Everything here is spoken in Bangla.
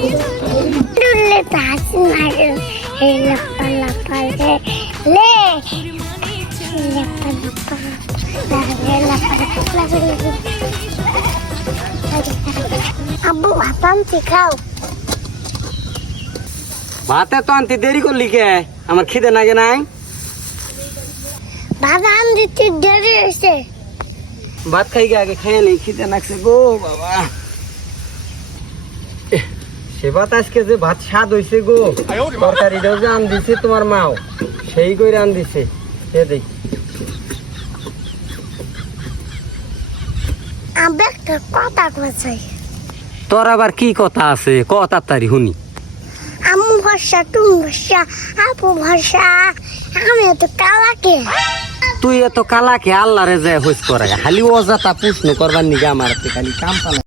Le tas maru le palapa le আব্বু ভাত আনছি খাও। ভাতে তো আনতে দেরি করলি কে? আমার খিদে নাগে নাই। ভাত আনতে দেরি হয়েছে। ভাত খাই গে, আগে খাইয়া নেই, খিদে লাগছে গো বাবা। সে ভাত আজকে যে ভাত স্বাদ হয়েছে গো, তরকারিটাও যে আন দিছে তোমার মাও, সেই করে আন দিছে। সে দেখ আব্বা একটা কথা কইছে। তোর আবার কি কথা আছে? কথা তারি শুনি। আম্মু ভরসা, তুমি ভরসা, আপু ভরসা, আমি তো কালাকে। তুই এত কালাকে আল্লাহরে যায় হইস করায়, খালি অজাতা প্রশ্ন করবার নিগে আমার হাতে খালি কাম পালা।